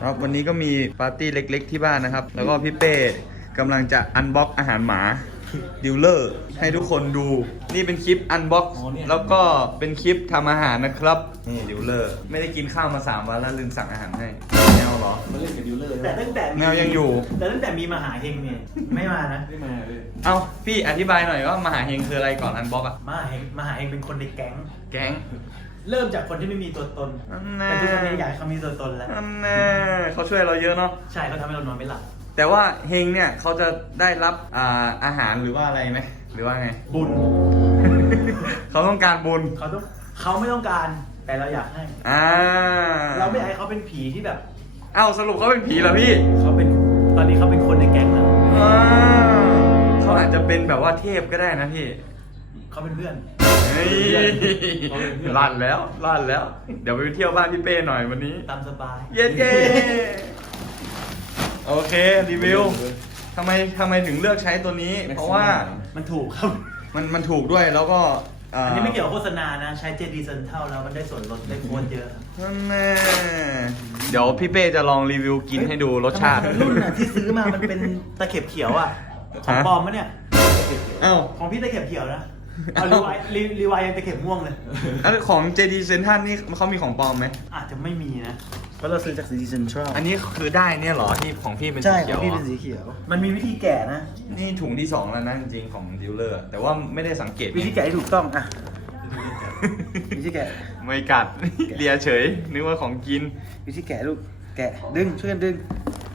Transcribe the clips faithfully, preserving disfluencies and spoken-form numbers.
ครับวันนี้ก็มีปาร์ตี้เล็กๆที่บ้านนะครับแล้วก็พี่เป้กำลังจะอันบ็อกอาหารหมาดิวเลอร์ให้ทุกคนดูนี่เป็นคลิปอันบ็อกแล้วก็เป็นคลิปทำอาหารนะครับนี่ดิวเลอร์ไม่ได้กินข้าวมาสามวันแล้วลืมสั่งอาหารให้แมวเหรอมาเล่นกับดิวเลอร์แต่ตั้งแต่แมวยังอยู่แต่ตั้งแต่มีมหาเฮงเนี่ยไม่มานะไม่มาเลยเอ้าพี่อธิบายหน่อยว่ามหาเฮงคืออะไรก่อนอันบ็อกอะมหาเฮงมหาเฮงเป็นคนในแก๊งแก๊งเริ่มจากคนที่ไม่มีตัวตนแต่ทุกวันนี้อยากเขามีตัวตนแล้วแน่เขาช่วยเราเยอะเนาะใช่เขาทำให้เรานอนไม่หลับแต่ว่าเฮงเนี่ยเขาจะได้รับอ่าอาหารหรือว่าอะไรไหมหรือว่าไงบุญเขาต้องการบุญเขาต้องเขาไม่ต้องการแต่เราอยากให้อ่าเราไม่อยากให้เขาเป็นผีที่แบบเอ้าสรุปเขาเป็นผีเหรอพี่เขาเป็นตอนนี้เขาเป็นคนในแก๊งแล้วเขาอาจจะเป็นแบบว่าเทพก็ได้นะพี่เขาเป็นเพื่อนเฮ้ยลั่นแล้วลั่นแล้วเดี๋ยวไปเที่ยวบ้านพี่เป้หน่อยวันนี้ตามสบายเย้เย้โอเครีวิวทำไมทำไมถึงเลือกใช้ตัวนี้เพราะว่ามันถูกครับมันมันถูกด้วยแล้วก็อันนี้ไม่เกี่ยวกับโฆษณานะใช้เจดีเซนเท่าแล้วมันได้ส่วนลดได้โค้ดเยอะนั่นแน่เดี๋ยวพี่เป้จะลองรีวิวกินให้ดูรสชาติรุ่นน่ะที่ซื้อมามันเป็นตะเข็บเขียวอ่ะของปลอมมะเนี่ยเอ้าของพี่ตะเข็บเขียวนะเอารีไวรีไวยังตะเข็บม่วงเลยอันของ เจ ดี Central นี่เขามีของปลอมไหมอาจจะไม่มีนะเพราะเราซื้อจาก เจ ดี Central อันนี้คือได้เนี่ยหรอที่ของพี่เป็นสีเขียวใช่ของพี่เป็นสีเขียวมันมีวิธีแกะนะนี่ถุงที่สองแล้วนะจริงๆของดีลเลอร์แต่ว่าไม่ได้สังเกตวิธีแกะที่ถูกต้องอ่ะวิธีแกะไม่กัดเลียเฉยนึกว่าของกินวิธีแกะลูกแกะดึงช่วยกันดึง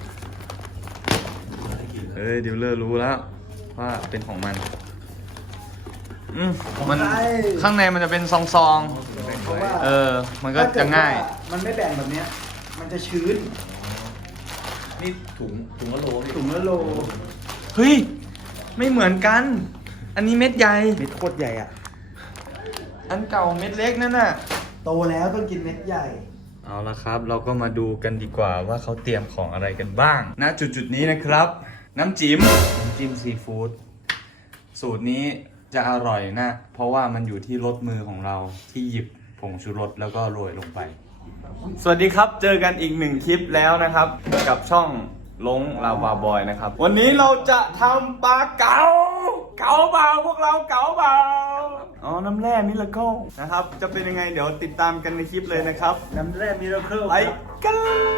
เอ้ยดีลเลอร์รู้แล้วว่าเป็นของมันอืมมันข้างในมันจะเป็นซองๆเออมันก็จะง่ายมันไม่แบ่งแบบเนี้ยมันจะชื้นนี่ถุงถุงละโลถุงละโลเฮ้ยไม่เหมือนกันอันนี้เม็ดใหญ่เม็ดโคตรใหญ่อ่ะอันเก่าเม็ดเล็กนั่นน่ะโตแล้วต้องกินเม็ดใหญ่เอาละครับเราก็มาดูกันดีกว่าว่าเขาเตรียมของอะไรกันบ้างณจุดจุดนี้นะครับน้ำจิ้มน้ำจิ้มซีฟู้ดสูตรนี้จะอร่อยนะเพราะว่ามันอยู่ที่รสมือของเราที่หยิบผงชูรสแล้วก็โรยลงไปสวัสดีครับเจอกันอีกหนึ่งคลิปแล้วนะครับกับช่องลงลาวาบอยนะครับวันนี้เราจะทำปลาเก๋าเก๋าเบาพวกเราเก๋าเบาอ๋อน้ำแร่มิราเคิลนะครับจะเป็นยังไงเดี๋ยวติดตามกันในคลิปเลยนะครับน้ำแร่มิราเคิลไปกัน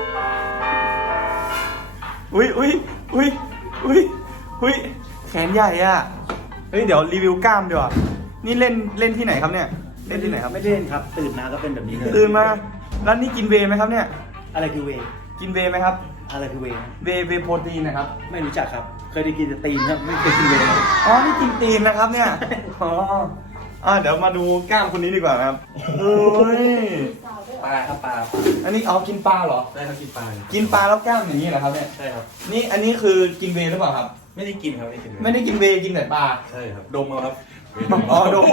อุ้ยอุ้ยอุ้ยอุ้ยอุ้ยแขนใหญ่อะเฮ้ยเดี๋ยวรีวิวกล้ามดีกว่านี่เล่นเล่นที่ไหนครับเนี่ยเล่นที่ไหนครับไม่เล่นครับตื่นมาก็เป็นแบบนี้เลยตื่นมาแล้วนี่กินเวย์ไหมครับเนี่ยอะไรคือเวย์กินเวย์ไหมครับอะไรคือเวย์เวย์เวย์โปรตีนนะครับไม่รู้จักครับเคยได้กินแต่ตีนครับไม่เคยกินเวย์อ๋อนี่กินตีนนะครับเนี่ยอ๋ออ่าเดี๋ยวมาดูกล้ามคนนี้ดีกว่าครับเอ้ยปลาครับปลาอันนี้เอากินปลาเหรอใช่ครับกินปลากินปลาแล้วกล้ามอย่างนี้เหรอครับเนี่ยใช่ครับนี่อันนี้คือกินเวย์หรือเปล่าครับไม่ได้กินครับไม่ได้กินไม่ได้กินเวย์กินแต่ปลาใช่ครับดมเอาครับอ๋อดม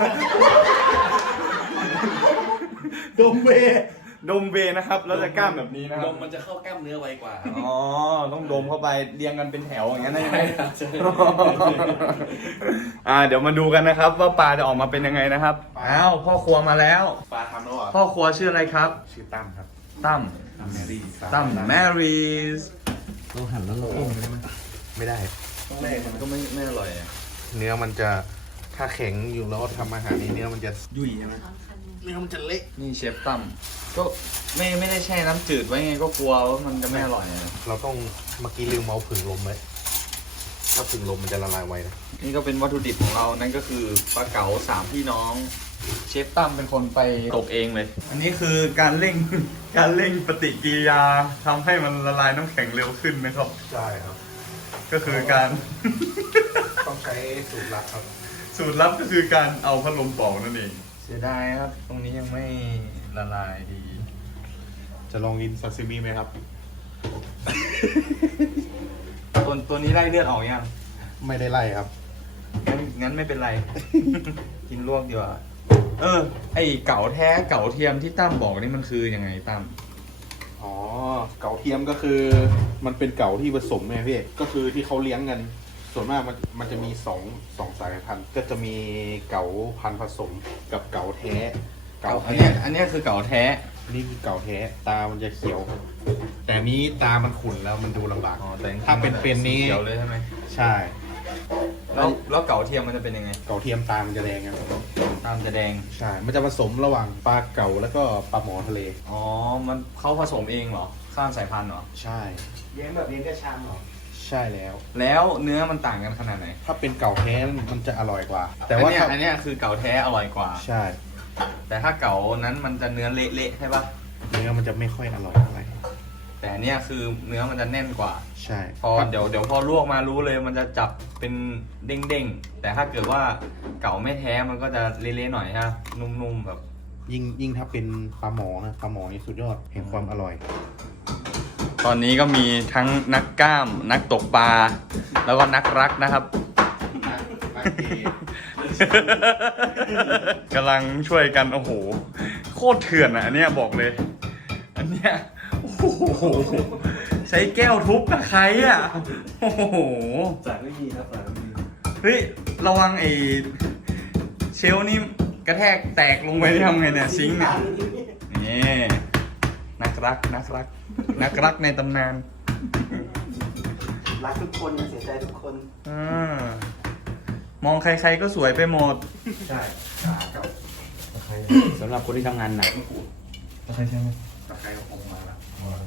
ดมเวดมเวนะครับแล้วจะกล้ามแบบนี้นะครับดมมันจะเข้ากล้ามเนื้อไวกว่าอ๋อต้องดมเข้าไปเรียงกันเป็นแถวอย่างนั้นได้ไหมอ่าเดี๋ยวมาดูกันนะครับว่าปลาจะออกมาเป็นยังไงนะครับอ้าวพ่อครัวมาแล้วปลาทำแล้วอ่ะพ่อครัวชื่ออะไรครับชื่อตั้มครับตั้มตั้มแมรี่ตั้มแมรี่เราหั่นแล้วเราต้มได้ไหมไม่ได้ต้องแรกมันก็ไม่ไม่อร่อยเนื้อมันจะถ้าแข็งอยู่แล้วทำอาหารนี้เนื้อมันจะยุ่ยใช่ไหมเนื้อมันจะเละนี่เชฟตั้มก็ไม่ไม่ได้แช่น้ำจืดไว้ไงก็กลัวว่ามันจะไม่อร่อยเราต้องเมื่อกี้ลืมเอาผึ่งลมไว้ถ้าผึ่งลมมันจะละลายไวนะนี่ก็เป็นวัตถุดิบของเรานั่นก็คือปลาเก๋าสามพี่น้องเชฟตั้มเป็นคนไปตกเองเลยอันนี้คือการเร่งการเร่งปฏิกิริยาทำให้มันละลายน้ำแข็งเร็วขึ้นนะครับใช่ครับก็คือการต้องใช้สูตรลับครับสูตรลับก็คือการเอาพัดลมเป่านั่นเองเสียดายครับตรงนี้ยังไม่ละลายดีจะลองกินซาซิมิไหมครับตัวตัวนี้ไล่เลือดออกยังไม่ได้ไล่ครับงั้นงั้นไม่เป็นไร กินลวกดีกว่าเออไอเก๋าแท้เก๋าเทียมที่ตั้มบอกนี่มันคือยังไงตั้มอ๋อเก๋าเทียมก็คือมันเป็นเก๋าที่ผสมไงพี่ก็คือที่เขาเลี้ยงกันส่วนมากมันมันจะมีสองสองสายพันธุ์ก็จะมีเก๋าพันธุ์ผสมกับเก๋าแท้เก๋าอันนี้อันนี้คือเก๋าแท้นี่คือเก่าแท้ตามันจะเขียว แต่นี้ตามันขุ่นแล้วมันดูลำบากอ๋อแต่จริงๆถ้าเป็นเป็นนี้เขียวเลยใช่ไหมใช่แล้วแล้วเก๋าเทียมมันจะเป็นยังไงเก่าเทียมตามันจะแดงครับตามจะแดงใช่ มันจะผสมระหว่างปลาเก่าแล้วก็ปลาหมอทะเลอ๋อ มันเขาผสมเองเหรอ ข้ามสายพันธุ์เหรอใช่เลี้ยงแบบเลี้ยงกระชังเหรอใช่แล้วแล้วเนื้อมันต่างกันขนาดไหนถ้าเป็นเก่าแท้มันจะอร่อยกว่า แต่แต่ว่าว่าถ้าอันเนี้ยคือเก๋าแท้อร่อยกว่าใช่แต่ถ้าเก๋านั้นมันจะเนื้อเละๆใช่ปะเนื้อมันจะไม่ค่อยอร่อยเท่าไหร่แต่อันเนี้ยคือเนื้อมันจะแน่นกว่าใช่พอเดี๋ยวเดี๋ยวพอลวกมารู้เลยมันจะจับเป็นเด้งๆ แต่ถ้าเกิดว่าเก๋าไม่แท้มันก็จะเละๆหน่อยฮะ นุ่มๆแบบยิ่งยิ่งถ้าเป็นปลาหมอนะปลาหมอนี่สุดยอดแห่งความอร่อยตอนนี้ก็มีทั้งนักกล้าม นักตกปลา แล้วก็นักรักนะครับ กำลังช่วยกัน โอ้โห โคตรเถื่อนอ่ะ อันเนี้ยบอกเลย อันเนี้ยโอ้โหใช้แก้วทุบตะไคร้อ่ะ โอ้โหสายไม่มีครับสายไม่มีเฮ้ย ระวังไอ้เชลฟ์นี่กระแทกแตกลงไปทำไงเนี่ยซิงค์เนี่ยนี่นักรักนักรัก นักรักในตำนานรักทุกคนนะเสียใจทุกคนอามองใครๆก็สวยไปหมดใช่สำหรับคนที่ทำงานหนักใครใช่ไหมตะไคร้ก็คงมาละ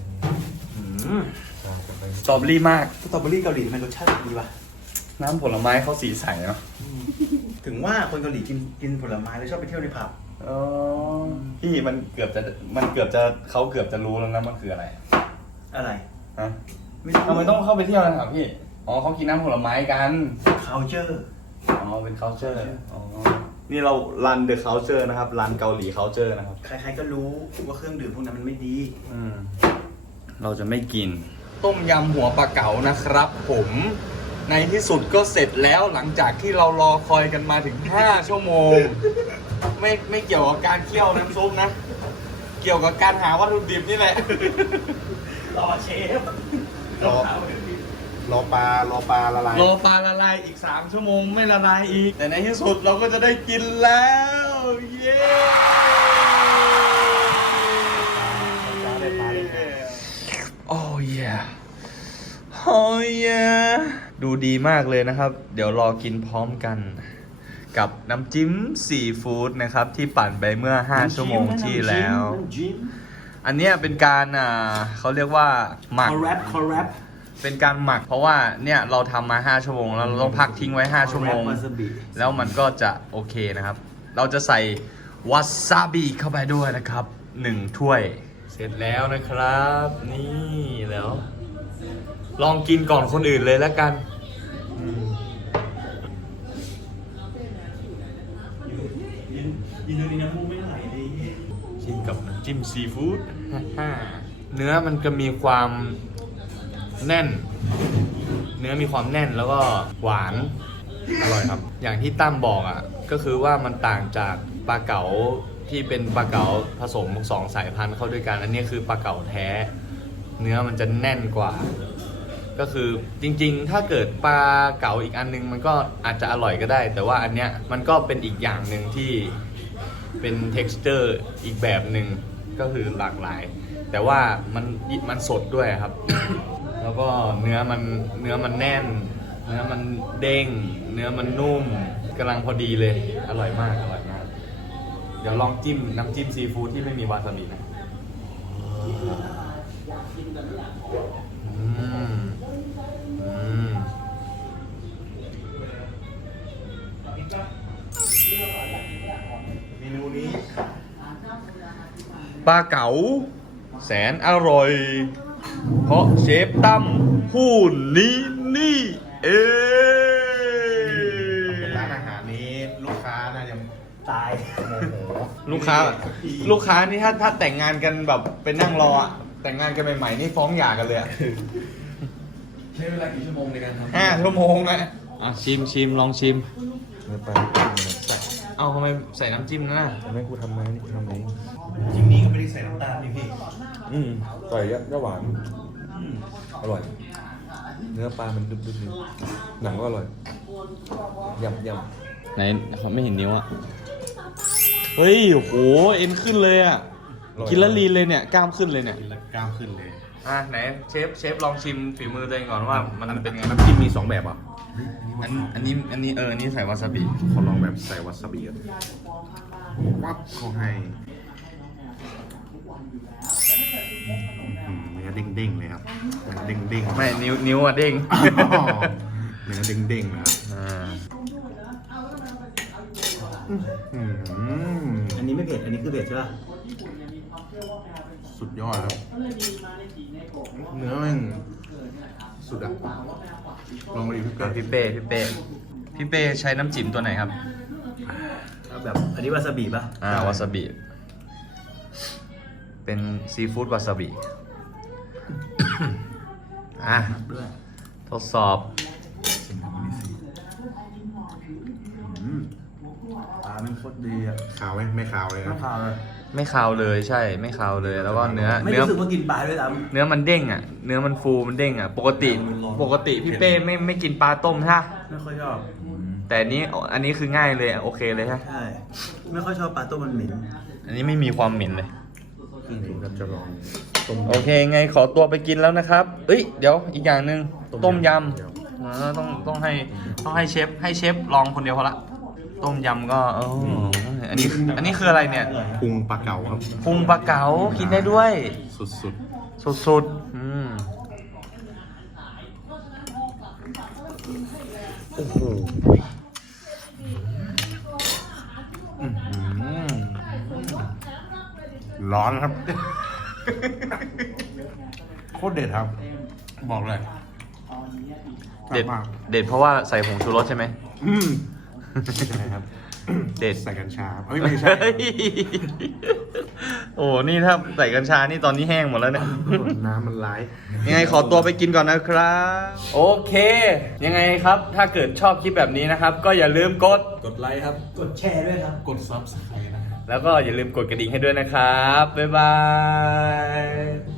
สตรอเบอรี่มากสตรอเบอรี่เกาหลีทำไมรสชาติดีวะน้ำผลไม้เขาสีใสเนาะถึงว่าคนเกาหลีกินกินผลไม้แล้วชอบไปเที่ยวในผับอ๋อพี่มันเกือบจะมันเกือบจะเขาเกือบจะรู้แล้วนะมันคืออะไรอะไรฮะไม่รู้ทำไมต้องเข้าไปเที่ยวนะครับพี่ อ๋อเขากินน้ำผลไม้กัน culture อ๋อ เป็น culture อ๋อ นี่เรา run the culture นะครับ run เกาหลี culture นะครับใครๆก็รู้ว่าเครื่องดื่มพวกนั้นมันไม่ดีอืม เราจะไม่กิน ต้มยำหัวปลาเก๋านะครับผม ในที่สุดก็เสร็จแล้วหลังจากที่เรารอคอยกันมาถึง ห้า ชั่วโมง ไม่ไม่เกี่ยวกับการเคี่ยวน้ำซุปนะ เกี่ยวกับการหาวัตถุดิบนี่แหละรอเชฟรอรอปลารอปลาละลายรอปลาละลายอีก สาม ชั่วโมงไม่ละลายอีก แต่ในที่สุดเราก็จะได้กินแล้ว เย้ได้ปลาได้ไงโอ้ยโอ้ยดูดีมากเลยนะครับ เดี๋ยวรอกินพร้อมกัน กับน้ำจิ้มซีฟู้ดนะครับ ที่ปั่นไปเมื่อ ห้า ชั่วโมงที่แล้ว อันเนี้ยเป็นการอ่าเขาเรียกว่าหมักคอแรปคอแรปเป็นการหมักเพราะว่าเนี่ยเราทำมา ห้า ชั่วโมงแล้วเราต้องพักทิ้งไว้ ห้า ชั่วโมงวาซาบิแล้วมันก็จะโอเคนะครับ เราจะใส่วาซาบิเข้าไปด้วยนะครับหนึ่งถ้วย เสร็จแล้วนะครับ นี่แล้ว ลองกินก่อนคนอื่นเลยแล้วกันอืมยินดีนะมูไม่ไหลดีกินกับน้ำจิ้มซีฟู้ด เนื้อมันจะมีความแน่น เนื้อมีความแน่นแล้วก็หวาน อร่อยครับ อย่างที่ตั้มบอกอ่ะ ก็คือว่ามันต่างจากปลาเก๋าที่เป็นปลาเก๋าผสมสองสายพันธุ์เข้าด้วยกัน อันนี้คือปลาเก๋าแท้ เนื้อมันจะแน่นกว่า ก็คือจริงๆ ถ้าเกิดปลาเก๋าอีกอันนึงมันก็อาจจะอร่อยก็ได้ แต่ว่าอันเนี้ยมันก็เป็นอีกอย่างหนึ่งที่เป็น texture อีกแบบหนึ่งก็คือหลากหลาย แต่ว่ามันมันสดด้วยครับ แล้วก็เนื้อมันเนื้อมันแน่น เนื้อมันเด้ง เนื้อมันนุ่มกำลังพอดีเลย อร่อยมากอร่อยมาก เดี๋ยวลองจิ้มน้ำจิ้มซีฟู้ดที่ไม่มีวาซาบินะอืมอืมเมนูนี้ปลาเก๋าแสนอร่อย เพราะเชฟตั้มผู้นี้นี่เองเป็นร้านอาหารนี้ลูกค้าน่าจะตายโมโหลูกค้า ลูกค้านี่ถ้าถ้าแต่งงานกันแบบไปนั่งรออะแต่งงานกันใหม่ๆนี่ฟ้องหย่ากันเลยอะใช้เวลากี่ชั่วโมงในการทำห้าชั่วโมงอะอ่ะชิมชิมลองชิมไม่ไปเอาทำไมใส่น้ำจิ้มนะทำให้กูทำไหมนี่กูทำไหมจริงนี้ก็ไม่ได้ใส่น้ำตาลนี่พี่อืมใส่ก็ก็หวานอร่อย เนื้อปลามันดึบดึบดึบหนังก็อร่อยยำยไหนเขาไม่เห็นนิ้วอะเฮ้ยโหเอ็นขึ้นเลยอะำกินแล้วลีนเลยเนี่ยกล้ามขึ้นเลยเนี่ยกินแล้วกล้ามขึ้นเลยอ่ะไหนเชฟเชฟลองชิมฝีมือตัวเองก่อนว่ามันเป็นไงน้ำจิ้มมีสองแบบอ่ะอันอันนี้อันนี้เอออันนี้ใส่วาซาบิขอลองแบบใส่วาซาบิอ่ะวับเขาให้อืมเนื้อเด้งๆเลยครับเนื้อเด้งๆไม่นิ้วนิ้วอะเด้งเนื้อเด้งๆนะครับอ่าอืมอันนี้ไม่เผ็ด อันนี้คือเผ็ดใช่ป่ะสุดยอดครับ เนื้อมันสุดอ่ะลองมาดิพี่อ่ะเป้พี่เป้พี่เป้พี่เป้ใช้น้ำจิ้มตัวไหนครับเอาแบบ อันนี้วาซาบิป่ะอ่าวาซาบิ เป็นซีฟู้ดวาซาบิ อ่ะด้วยทดสอบอืมปลามันโคตรดีอ่ะขาวไหมไม่ขาวเลยไม่นะขาวเลยไม่คาวเลยใช่ไม่คาวเลยแล้วก็เนื้อไม่เนื้อรู้สึกว่ากินปลาด้วยซ้เนื้อมันเด้งอ่ะ เนื้อมันฟูมันเด้งอ่ะ ปกติปกติพี่เป้ไม่ไม่กินปลาต้มใช่ปะำไม่ค่อยชอบแต่อันนี้อันนี้คือง่ายเลยอะโอเคเลยใช่ใช่ ไม่ค่อยชอบปลาต้มมันเหม็นอันนี้ไม่มีความเหม็นเลยผมก็จะลองต้มโอเคไงขอตัวไปกินแล้วนะครับ เอ้ยเดี๋ยวอีกอย่างหนึ่งต้ต้มมยยำำอ่าต้องต้องให้ต้องให้เชฟให้เชฟลองคนเดียวพอละต้มยำก็เอออันนี้อันนี้คืออะไรเนี่ยพุงปลาเก๋าครับพุงปลาเก๋ากินได้ด้วยสุดสุดๆอืมโอ้โหๆ ร้อนครับ โคตรเด็ดครับ บอกเลยเด็ดมากเด็ดเพราะว่าใส่ผงชูรสใช่ไหมอืมใช่ครับเด็ดใส่กัญชาเอ้ยไม่ใช่เฮ้ยโอ้นี่ถ้าใส่กัญชานี่ตอนนี้แห้งหมดแล้วเนี่ยน้ำมันไหลยังไงขอตัวไปกินก่อนนะครับ โอเค ยังไงครับ ถ้าเกิดชอบคลิปแบบนี้นะครับ ก็อย่าลืมกดกดไลค์ครับกดแชร์ด้วยครับกดซับสไครต์นะครับแล้วก็อย่าลืมกดกระดิ่งให้ด้วยนะครับ บ๊ายบาย